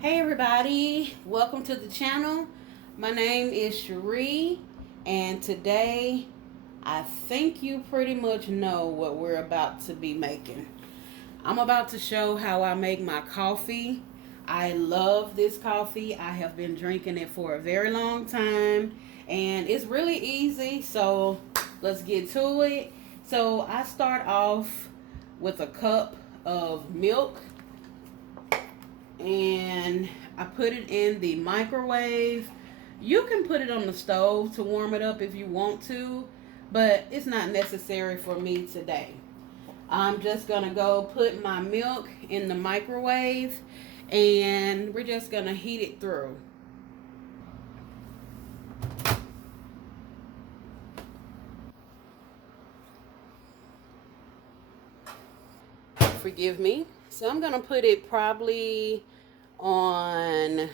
Hey everybody, welcome to the channel. My name is Cherie, and today I think you pretty much know what we're about to be making. I'm about to show how I make my coffee. I love this coffee. I have been drinking it for a very long time, and it's really easy. So let's get to it. So I start off with a cup of milk, and I put it in the microwave. You can put it on the stove to warm it up if you want to, but it's not necessary for me today. I'm just gonna go put my milk in the microwave, and we're just gonna heat it through. Forgive me. So I'm gonna put it probably on,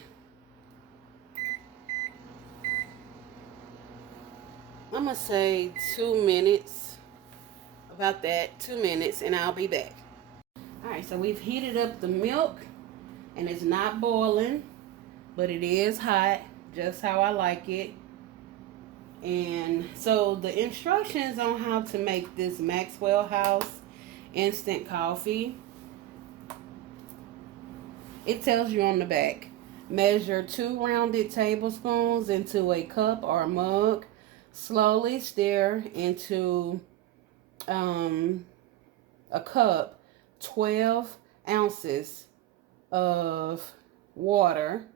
I'm gonna say 2 minutes. About that, 2 minutes, and I'll be back. All right, so we've heated up the milk, and it's not boiling, but it is hot, just how I like it. And so the instructions on how to make this Maxwell House instant coffee, it tells you on the back. Measure 2 rounded tablespoons into a cup or mug. Slowly stir into um, a cup 12 ounces of water.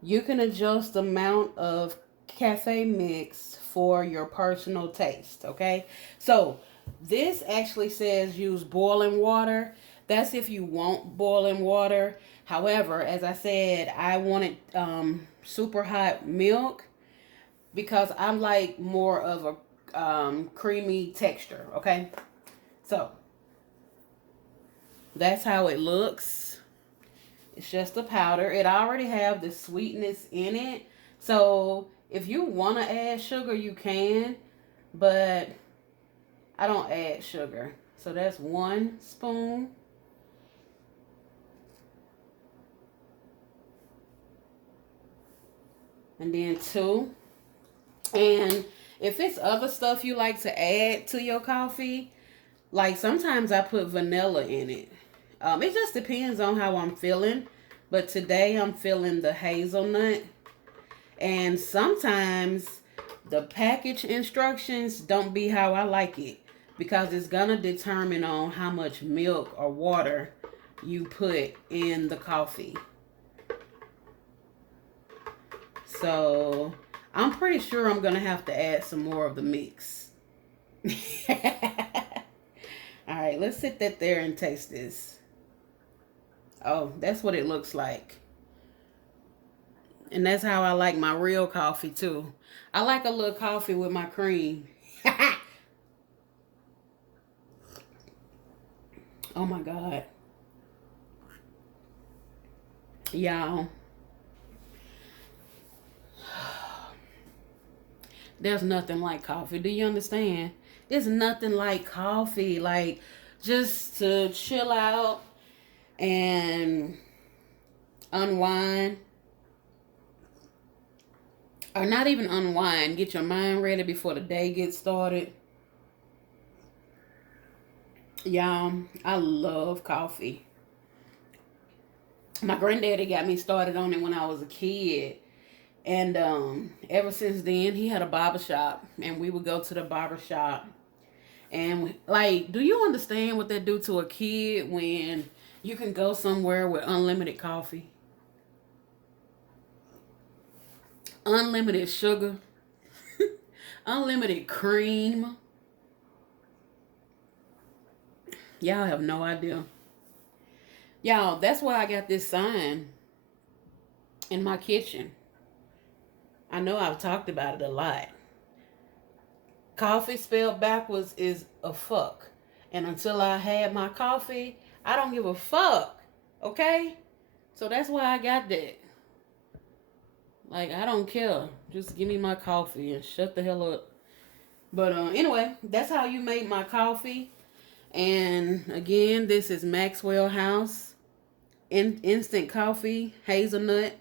You can adjust the amount of cafe mix for your personal taste, okay? So this actually says use boiling water. That's if you want boiling water. However, as I said, I wanted super hot milk because I like more of a creamy texture, okay? So that's how it looks. It's just a powder. It already have the sweetness in it. So if you want to add sugar, you can. But I don't add sugar. So that's 1 spoon. And then 2. And if it's other stuff you like to add to your coffee, like sometimes I put vanilla in it. It just depends on how I'm feeling. But today I'm feeling the hazelnut. And sometimes the package instructions don't be how I like it because it's gonna determine on how much milk or water you put in the coffee. So I'm pretty sure I'm gonna have to add some more of the mix. All right, let's sit that there and taste this. Oh, that's what it looks like. And that's how I like my real coffee too. I like a little coffee with my cream. Oh my God. Y'all, there's nothing like coffee. Do you understand? There's nothing like coffee. Like, just to chill out and unwind, or not even unwind, get your mind ready before the day gets started. Y'all, I love coffee. My granddaddy got me started on it when I was a kid. And ever since then, he had a barber shop, and we would go to the barber shop. And like, do you understand what that do to a kid when you can go somewhere with unlimited coffee, unlimited sugar, unlimited cream? Y'all have no idea. Y'all, that's why I got this sign in my kitchen. I know I've talked about it a lot. Coffee spelled backwards is a fuck. And until I had my coffee, I don't give a fuck. Okay? So that's why I got that. Like, I don't care. Just give me my coffee and shut the hell up. But anyway, that's how you make my coffee. And again, this is Maxwell House. instant coffee, Hazelnut.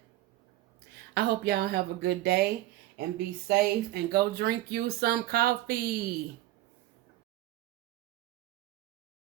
I hope y'all have a good day and be safe and go drink you some coffee.